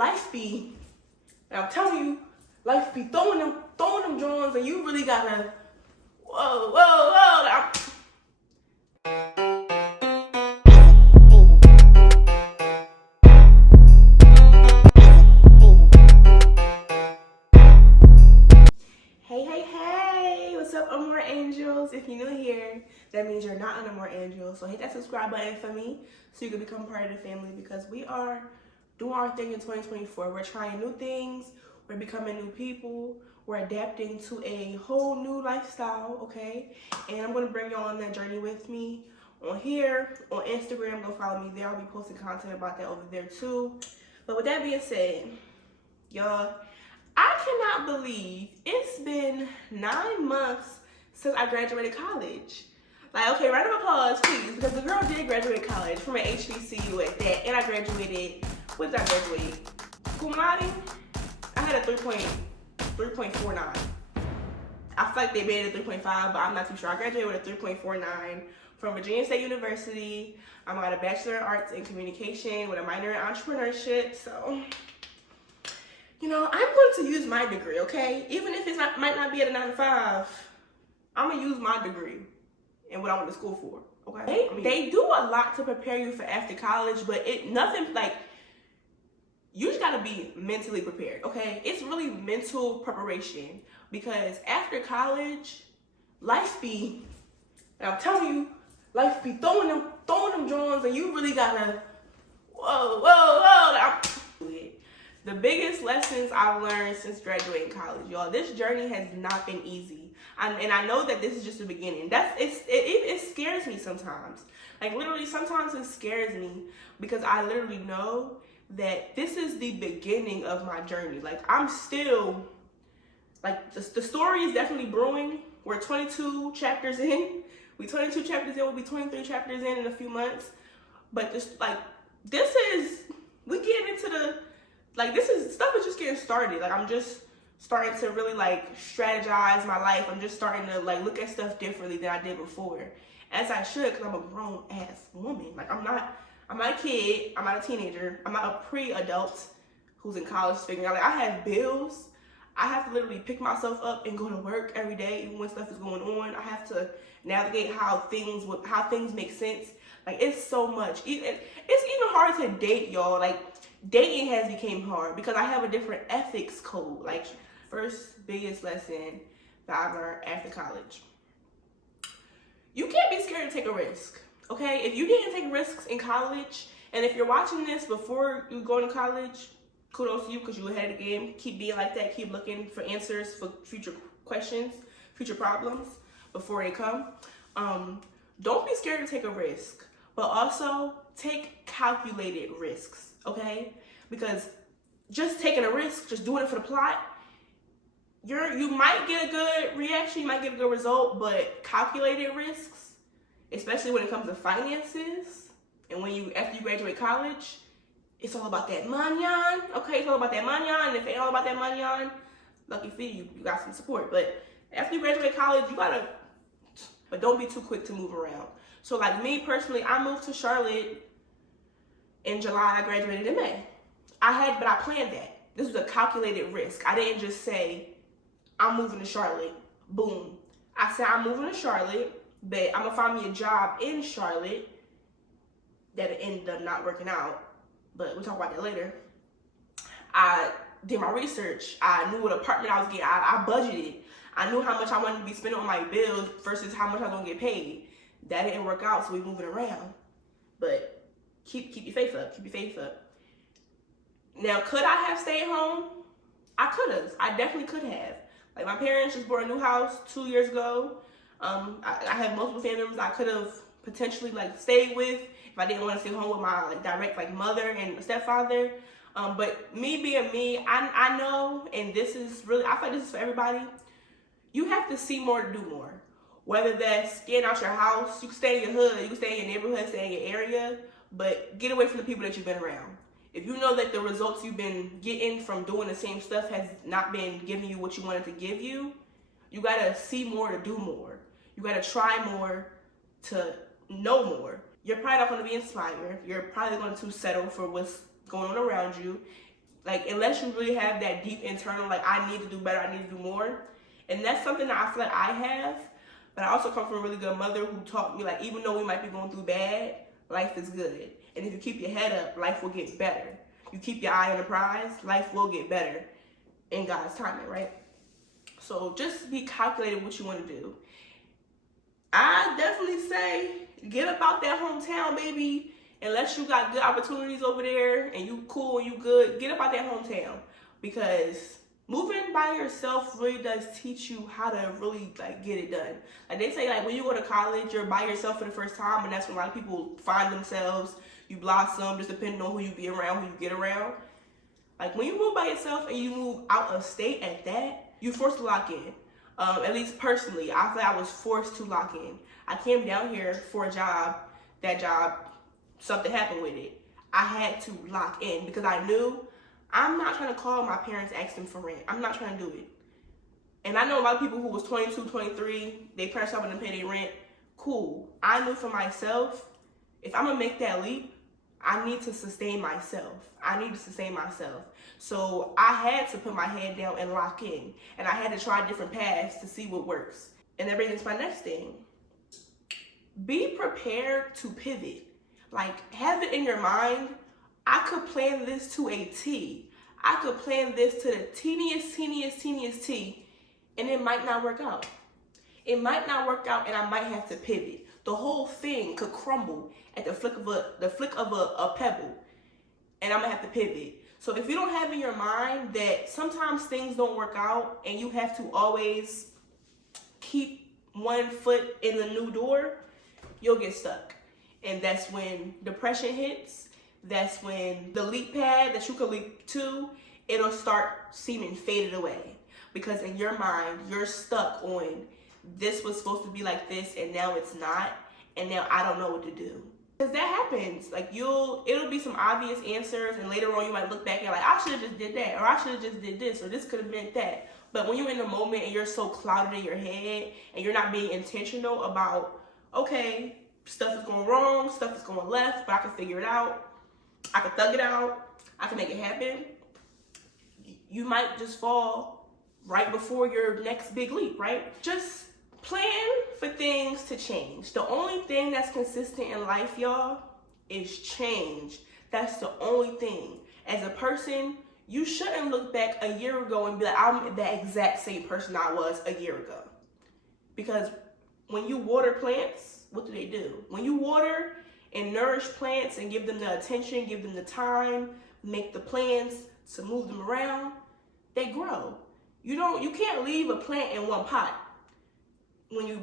life be, and I'm telling you, life be throwing them drones, and you really gotta, whoa. Hey, what's up, Amore Angels? If you're new here, that means you're not an Amore Angel. So hit that subscribe button for me so you can become part of the family, because we are doing our thing in 2024. We're trying new things, we're becoming new people, we're adapting to a whole new lifestyle, okay? And I'm gonna bring y'all on that journey with me on here, on Instagram. Go follow me there. I'll be posting content about that over there too. But with that being said, y'all, I cannot believe it's been 9 months since I graduated college. Like, okay, round of applause, please, because the girl did graduate college from an HBCU at that, and I graduated, what did I graduate? Cum laude? I had a 3.49. I feel like they made it a 3.5, but I'm not too sure. I graduated with a 3.49 from Virginia State University. I got a Bachelor in Arts in Communication with a minor in Entrepreneurship, so you know, I'm going to use my degree, okay? Even if it might not be at a 9 to 5, I'm gonna use my degree and what I went to school for, okay? They do a lot to prepare you for after college, but nothing like, you just gotta be mentally prepared, okay? It's really mental preparation, because after college, life be, and I'm telling you, life be throwing them drones, and you really gotta, whoa. The biggest lessons I've learned since graduating college, y'all, this journey has not been easy. And I know that this is just the beginning. It scares me sometimes. Like, literally, sometimes it scares me, because I literally know that this is the beginning of my journey. Like, I'm still, like, the story is definitely brewing. We're 22 chapters in. We'll be 23 chapters in a few months. But just, like, we get into stuff is just getting started. Like, I'm just starting to really, like, strategize my life. I'm just starting to, like, look at stuff differently than I did before. As I should, because I'm a grown-ass woman. Like, I'm not a kid. I'm not a teenager. I'm not a pre-adult who's in college figuring out. Like, I have bills. I have to literally pick myself up and go to work every day, even when stuff is going on. I have to navigate how things make sense. Like, it's so much. It's even hard to date, y'all. Like, dating has become hard because I have a different ethics code. Like, first biggest lesson that I learned after college: you can't be scared to take a risk, okay? If you didn't take risks in college, and if you're watching this before you go to college, kudos to you, because you ahead of the game. Keep being like that. Keep looking for answers for future questions, future problems before they come. Don't be scared to take a risk, but also take calculated risks, okay? Because just taking a risk, just doing it for the plot, you might get a good reaction, you might get a good result, but calculated risks, especially when it comes to finances, and after you graduate college, it's all about that manyan, okay? It's all about that manyan, and if it ain't all about that manyan, lucky for you, you got some support. But after you graduate college, but don't be too quick to move around. So, like, me personally, I moved to Charlotte in July. I graduated in May. But I planned that. This was a calculated risk. I didn't just say, I'm moving to Charlotte, boom. I said, I'm moving to Charlotte, but I'm gonna find me a job in Charlotte. That ended up not working out, but we'll talk about that later. I did my research. I knew what apartment I was getting. I budgeted. I knew how much I wanted to be spending on my bills versus how much I was gonna get paid. That didn't work out, so we moving around. But keep your faith up. Keep your faith up. Now, could I have stayed home? I could have. I definitely could have. Like, my parents just bought a new house 2 years ago. I have multiple family members I could have potentially, like, stayed with if I didn't want to stay home with my, like, direct, like, mother and stepfather. But me being me, I know, and this is really, I feel like this is for everybody, you have to see more to do more. Whether that's getting out your house, you can stay in your hood, you can stay in your neighborhood, stay in your area, but get away from the people that you've been around. If you know that the results you've been getting from doing the same stuff has not been giving you what you wanted to give you, you gotta see more to do more. You gotta try more to know more. You're probably not gonna be inspired. You're probably going to settle for what's going on around you. Like, unless you really have that deep internal, like, I need to do better, I need to do more. And that's something that I feel like I have. But I also come from a really good mother who taught me, like, even though we might be going through bad, life is good. And if you keep your head up, life will get better. You keep your eye on the prize, life will get better in God's timing, right? So just be calculated what you want to do. I definitely say get up out that hometown, baby. Unless you got good opportunities over there and you cool and you good, get up out that hometown. Because moving by yourself really does teach you how to really like get it done. Like they say, like when you go to college, you're by yourself for the first time, and that's when a lot of people find themselves. You blossom just depending on who you be around, who you get around. Like when you move by yourself and you move out of state at that, you're forced to lock in. At least personally, I feel like I was forced to lock in. I came down here for a job. That job, something happened with it. I had to lock in because I knew I'm not trying to call my parents, ask them for rent. I'm not trying to do it. And I know a lot of people who was 22, 23, they parents helping them pay their rent. Cool. I knew for myself, if I'm going to make that leap, I need to sustain myself. I need to sustain myself. So I had to put my head down and lock in. And I had to try different paths to see what works. And that brings me to my next thing. Be prepared to pivot. Like, have it in your mind, I could plan this to a T. I could plan this to the teeniest T, and it might not work out. It might not work out, and I might have to pivot. The whole thing could crumble at the flick of a pebble, and I'm gonna have to pivot. So if you don't have in your mind that sometimes things don't work out, and you have to always keep one foot in the new door, you'll get stuck. And that's when depression hits. That's when the leap pad that you could leap to, it'll start seeming faded away. Because in your mind, you're stuck on this was supposed to be like this and now it's not. And now I don't know what to do. Because that happens. Like it'll be some obvious answers, and later on you might look back and like, I should have just did that, or I should have just did this, or this could have been that. But when you're in the moment and you're so clouded in your head and you're not being intentional about, okay, stuff is going wrong, stuff is going left, but I can figure it out. I can thug it out. I can make it happen. You might just fall right before your next big leap, right? Just plan for things to change. The only thing that's consistent in life, y'all, is change. That's the only thing. As a person, you shouldn't look back a year ago and be like, I'm the exact same person I was a year ago. Because when you water plants, what do? When you water and nourish plants and give them the attention, give them the time, make the plans to move them around, they grow. You can't leave a plant in one pot. When you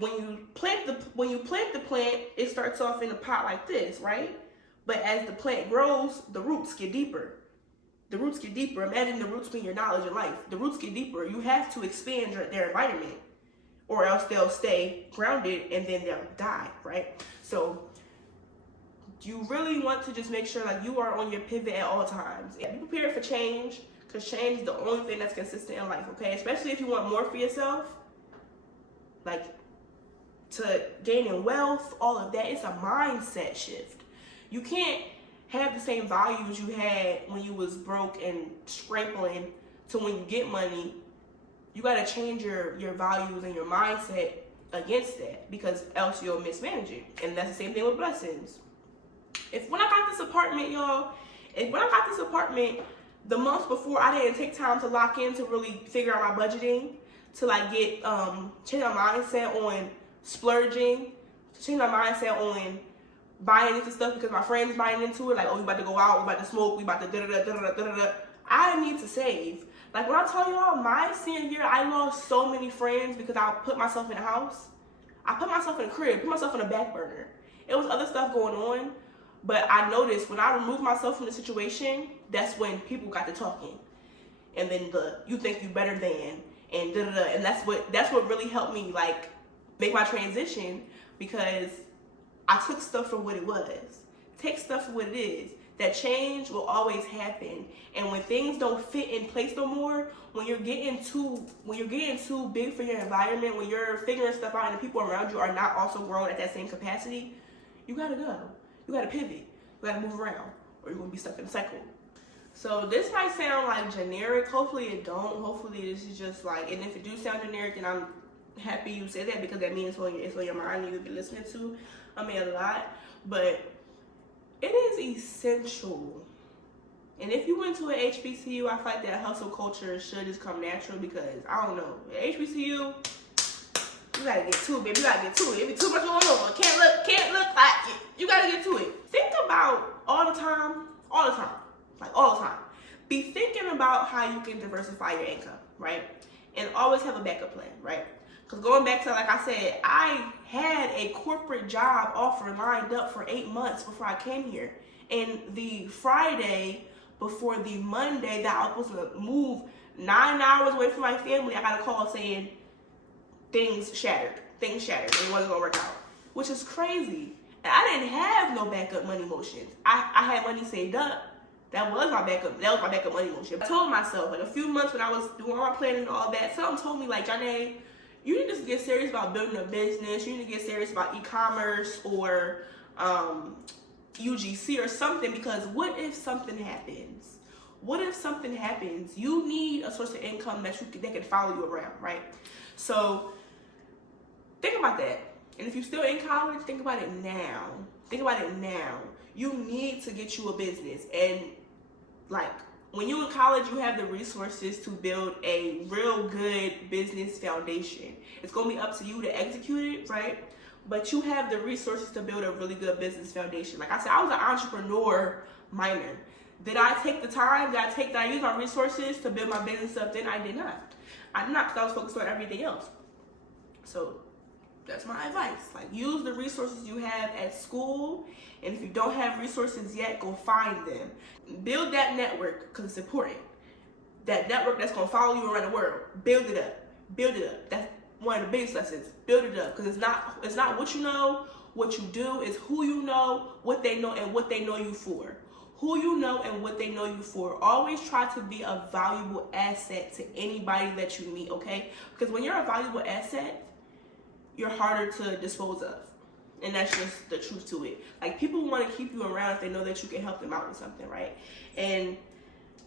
plant the plant, it starts off in a pot like this, right? But as the plant grows, the roots get deeper. The roots get deeper. Imagine the roots being your knowledge in life. The roots get deeper. You have to expand their environment, or else they'll stay grounded and then they'll die, right? So you really want to just make sure like you are on your pivot at all times. Be prepared for change, because change is the only thing that's consistent in life, okay? Especially if you want more for yourself, like to gaining wealth, all of that. It's a mindset shift. You can't have the same values you had when you was broke and scraping to when you get money. You got to change your values and your mindset against that, because else you'll mismanage it. And that's the same thing with blessings. When I got this apartment, y'all, the months before, I didn't take time to lock in to really figure out my budgeting, to like get change my mindset on splurging, to change my mindset on buying into stuff because my friends buying into it. Like, oh, we about to go out, we about to smoke, we about to da-da-da-da-da-da-da. I need to save. Like, when I tell y'all, my senior year, I lost so many friends because I put myself in a house. I put myself in a crib, put myself on a back burner. It was other stuff going on, but I noticed when I removed myself from the situation, that's when people got to talking. And then you think you better than, and da-da-da. And that's what really helped me, like, make my transition, because I took stuff for what it was. Take stuff for what it is. That change will always happen. And when things don't fit in place no more, when you're getting too big for your environment, when you're figuring stuff out and the people around you are not also growing at that same capacity, you gotta go. You gotta pivot. You gotta move around, or you're gonna be stuck in a cycle. So this might sound like generic. Hopefully it don't. Hopefully this is just like, and if it do sound generic, then I'm happy you said that, because that means it's on your mind and you've been listening to a lot. But it is essential. And if you went to an HBCU, I feel like that hustle culture should just come natural, because I don't know, at HBCU, you gotta get to it, baby. You gotta get to it. It be too much going on. Can't look like it. You gotta get to it. Think about all the time, like all the time. Be thinking about how you can diversify your income, right? And always have a backup plan, right? Because going back to, like I said, I had a corporate job offer lined up for 8 months before I came here. And the Friday before the Monday that I was supposed to move 9 hours away from my family, I got a call saying things shattered, and it wasn't gonna work out, which is crazy. And I didn't have no backup money motions. I had money saved up. That was my backup money motion. I told myself, like, a few months when I was doing all my planning and all that, something told me, like, Janae, you need to get serious about building a business. You need to get serious about e-commerce or UGC or something, because what if something happens? What if something happens? You need a source of income that can follow you around, right? So think about that. And if you're still in college, think about it now. You need to get you a business. And like, when you're in college, you have the resources to build a real good business foundation. It's gonna be up to you to execute it, right? But you have the resources to build a really good business foundation. Like I said, I was an entrepreneur minor. Did I take the time? Did I use my resources to build my business up? Then I did not. Because I was focused on everything else. So that's my advice. Like, use the resources you have at school, and if you don't have resources yet, go find them. Build that network, because it's important. That network that's gonna follow you around the world. Build it up. That's one of the biggest lessons. Build it up, because it's not what you know, what you do. It's who you know, what they know, and what they know you for. Who you know and what they know you for. Always try to be a valuable asset to anybody that you meet, okay? Because when you're a valuable asset, you're harder to dispose of. And that's just the truth to it. Like, people want to keep you around if they know that you can help them out with something, right? And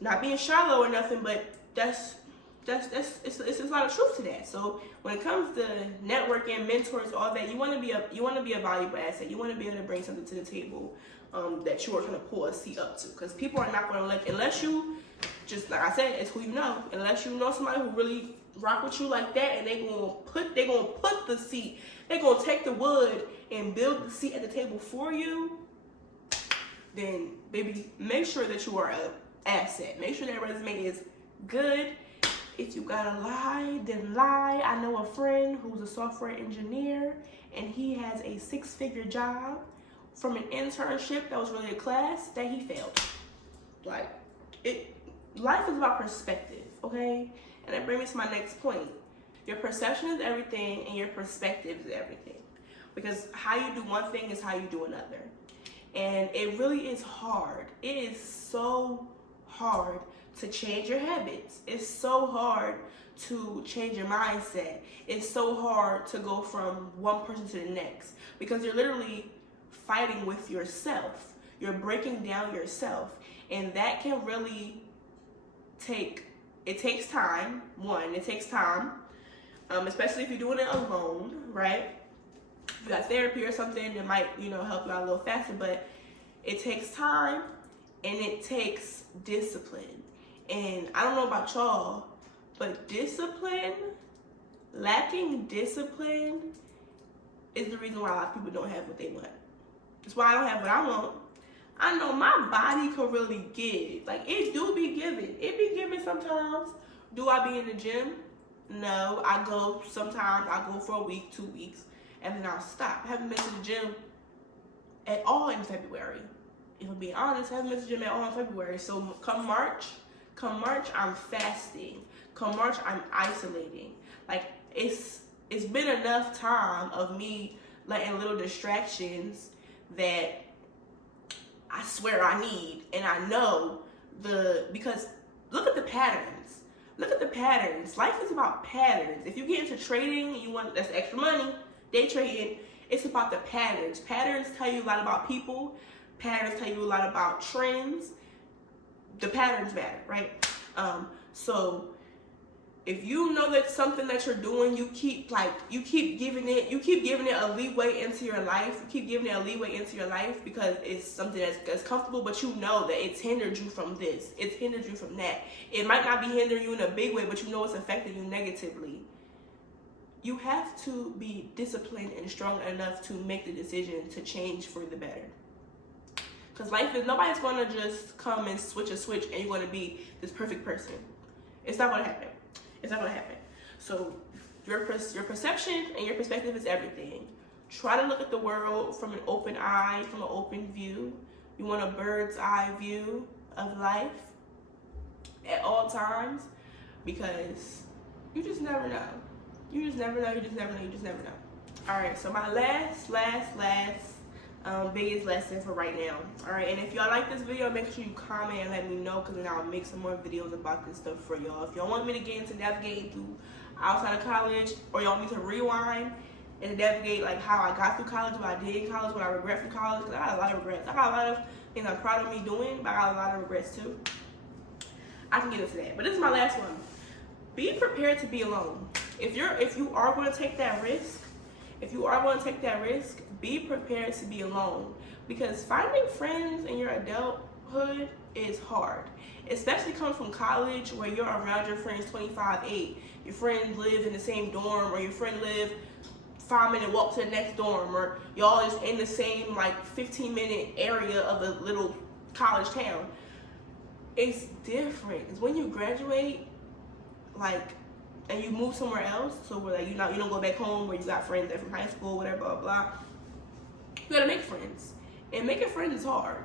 not being shallow or nothing, but it's a lot of truth to that. So when it comes to networking, mentors, all that, you want to be a valuable asset. You want to be able to bring something to the table that you are trying to pull a seat up to. Because people are not going to let, unless you, just like I said, it's who you know. Unless you know somebody who really rock with you like that, and they're gonna put the seat, they're gonna take the wood and build the seat at the table for you, then baby, make sure that you are an asset. Make sure that resume is good. If you gotta lie, then lie. I know a friend who's a software engineer, and he has a 6-figure job from an internship that was really a class that he failed. Like, life is about perspective, okay? And that brings me to my next point. Your perception is everything, and your perspective is everything. Because how you do one thing is how you do another. And it really is hard. It is so hard to change your habits. It's so hard to change your mindset. It's so hard to go from one person to the next, because you're literally fighting with yourself. You're breaking down yourself. And that can really it takes time. It takes time, especially if you're doing it alone, right? If you got therapy or something that might, help you out a little faster, but it takes time and it takes discipline. And I don't know about y'all, but lacking discipline is the reason why a lot of people don't have what they want. That's why I don't have what I want. I know my body could really give. Like, it do be giving. It be giving sometimes. Do I be in the gym? No. Sometimes I go for a week, 2 weeks, and then I'll stop. I haven't been to the gym at all in February. If I'm being honest, I haven't been to the gym at all in February. So come March, I'm fasting. Come March, I'm isolating. Like, it's been enough time of me letting little distractions that I swear I need, and I know because look at the patterns. Life is about patterns. If you get into trading, that's extra money, day trading, it's about the patterns. Patterns tell you a lot about people. Patterns tell you a lot about trends. the patterns matter, right? So if you know that something that you're doing, you keep giving it a leeway into your life. You keep giving it a leeway into your life because it's something that's comfortable, but you know that it's hindered you from this. It's hindered you from that. It might not be hindering you in a big way, but you know it's affecting you negatively. You have to be disciplined and strong enough to make the decision to change for the better. Because life is, nobody's going to just come and switch a switch and you're going to be this perfect person. It's not going to happen. It's not going to happen. So your perception and your perspective is everything. Try to look at the world from an open eye, from an open view. You want a bird's eye view of life at all times, because you just never know. You just never know. You just never know. You just never know. All right. So my last biggest lesson for right now. All right. And if y'all like this video, make sure you comment and let me know, because then I'll make some more videos about this stuff for y'all. If y'all want me to get into navigating through outside of college, or y'all want me to rewind and navigate like how I got through college, what I did in college, what I regret from college, because I got a lot of regrets. I got a lot of things I'm proud of me doing, but I got a lot of regrets too. I can get into that. But this is my last one. Be prepared to be alone. If you are going to take that risk, be prepared to be alone, because finding friends in your adulthood is hard, especially coming from college where you're around your friends 25/8. Your friends live in the same dorm, or your friend live 5-minute walk to the next dorm, or y'all is in the same like 15-minute area of a little college town. It's different. It's when you graduate, like, and you move somewhere else, so where like you don't go back home where you got friends there from high school, whatever, blah blah. You gotta make friends, and making friends is hard,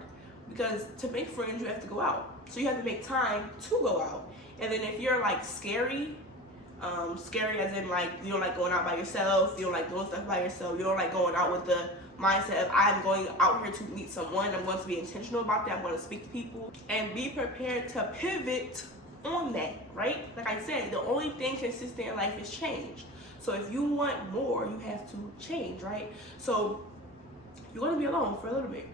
because to make friends you have to go out. So you have to make time to go out. And then if you're like scary as in like you don't like going out by yourself, you don't like doing stuff by yourself, you don't like going out with the mindset of I'm going out here to meet someone, I'm going to be intentional about that, I'm going to speak to people, and be prepared to pivot on that, right? Like I said, the only thing consistent in life is change. So if you want more, you have to change, right? So you're going to be alone for a little bit.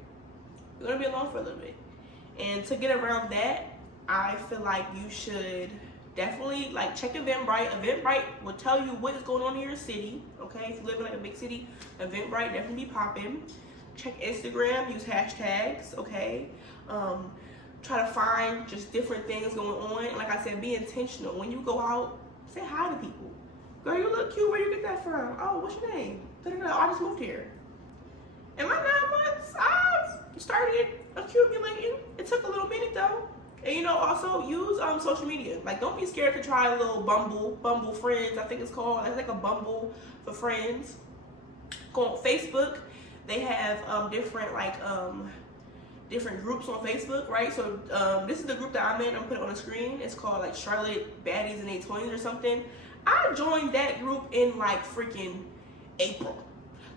And to get around that, I feel like you should definitely like check Eventbrite. Eventbrite will tell you what is going on in your city, okay? If you live in like a big city, Eventbrite definitely be popping. Check Instagram, use hashtags, okay? Try to find just different things going on. And like I said, be intentional. When you go out, say hi to people. Girl, you look cute. Where you get that from? Oh, what's your name? Oh, I just moved here. In my 9 months, I've started accumulating. It took a little minute though. And also use social media. Like, don't be scared to try a little Bumble Friends, I think it's called. It's like a Bumble for friends. Go on Facebook. They have different groups on Facebook, right? So this is the group that I'm in. I'm putting it on the screen. It's called like Charlotte Baddies in their 20s or something. I joined that group in like freaking April.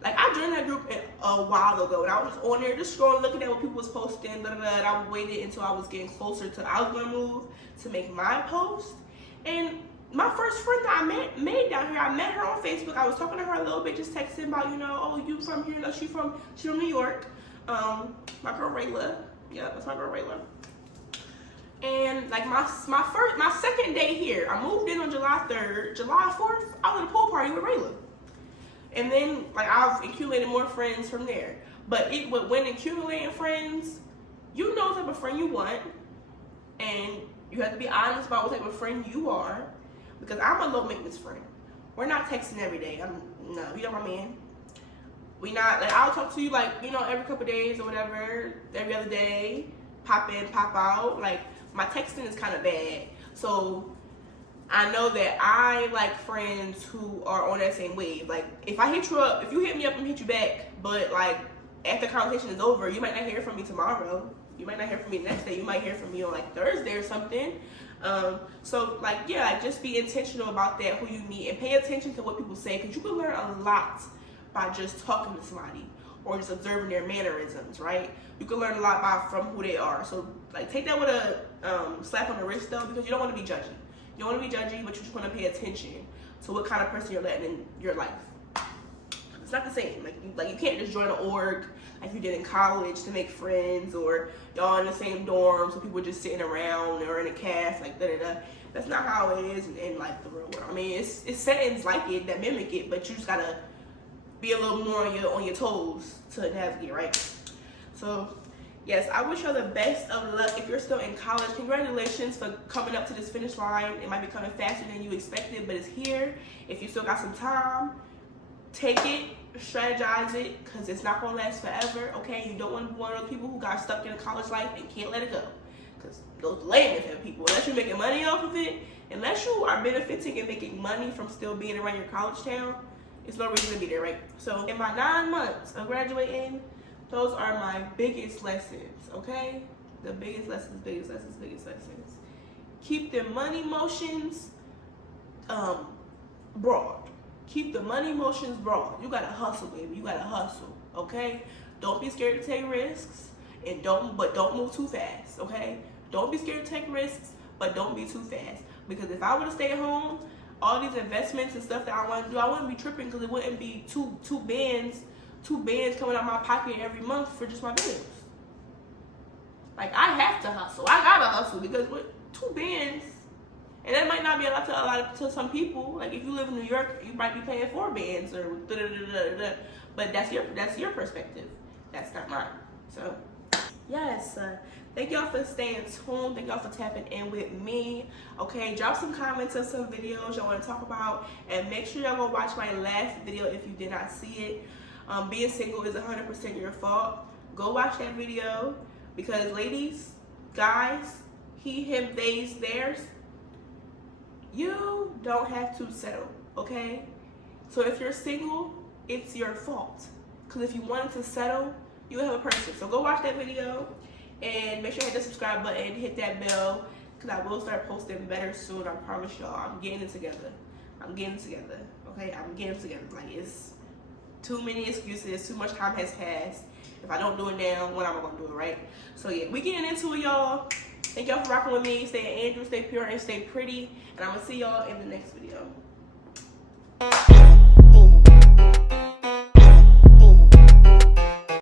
Like, I joined that group a while ago, and I was just on there just scrolling, looking at what people was posting, and I waited until I was getting closer to I was gonna move to make my post. And my first friend that I made down here, I met her on Facebook. I was talking to her a little bit, just texting about, oh, you from here? No, she from New York. My girl Rayla. Yeah, that's my girl Rayla. And like my second day here, I moved in on July 3rd. July 4th, I was at a pool party with Rayla. And then like I've accumulated more friends from there. But when accumulating friends, you know what type of friend you want, and you have to be honest about what type of friend you are. Because I'm a low maintenance friend. We're not texting every day. No, you're my man. We not like, I'll talk to you like, every couple days or whatever, every other day, pop in, pop out. Like, my texting is kind of bad. So I know that I like friends who are on that same wave. Like, if I hit you up, if you hit me up, I'm gonna hit you back. But like, after the conversation is over, you might not hear from me tomorrow. You might not hear from me the next day. You might hear from me on like Thursday or something. So like, yeah, like, just be intentional about that, who you meet, and pay attention to what people say, because you can learn a lot by just talking to somebody or just observing their mannerisms, right? You can learn a lot from who they are. So like, take that with a slap on the wrist though, because you don't want to be judgy. You don't want to be judgy, but you just want to pay attention to what kind of person you're letting in your life. not the same. Like you can't just join an org like you did in college to make friends, or y'all in the same dorm, so people just sitting around or in a cast, like da-da-da. That's not how it is in like the real world. I mean, it's settings like it that mimic it, but you just gotta be a little more on your toes to navigate, right? So yes, I wish you the best of luck. If you're still in college, congratulations for coming up to this finish line. It might be coming faster than you expected, but it's here. If you still got some time, take it, strategize it, because it's not gonna last forever, okay? You don't want to be one of those people who got stuck in a college life and can't let it go, because those lamest of people, unless you're making money off of it, unless you are benefiting and making money from still being around your college town, it's no reason to be there, right? So in my 9 months of graduating, those are my biggest lessons, okay? The biggest lessons. Keep the money motions broad. Keep the money motions broad. You gotta hustle, baby. You gotta hustle, okay? Don't be scared to take risks, and don't move too fast, okay? Don't be scared to take risks, but don't be too fast. Because if I were to stay at home, all these investments and stuff that I want to do, I wouldn't be tripping, because it wouldn't be two bands coming out of my pocket every month for just my bills. Like, I have to hustle. I gotta hustle, because with 2 bands, and that might not be a lot to some people. Like, if you live in New York, you might be paying 4 bands or da-da-da-da-da. But that's your perspective. That's not mine. So yes, thank y'all for staying tuned. Thank y'all for tapping in with me. Okay, drop some comments of some videos y'all want to talk about, and make sure y'all go watch my last video if you did not see it. Being single is 100% your fault. Go watch that video, because ladies, guys, he, him, theys, theirs, you don't have to settle, okay? So if you're single, it's your fault. Because if you wanted to settle, you would have a person. So go watch that video, and make sure you hit the subscribe button, hit that bell, because I will start posting better soon. I promise y'all. I'm getting it together. Okay? I'm getting it together. Like, it's too many excuses. Too much time has passed. If I don't do it now, when am I going to do it, right? So yeah, we getting into it, y'all. Thank y'all for rocking with me. Stay Andrew, stay pure, and stay pretty. And I'm going to see y'all in the next video.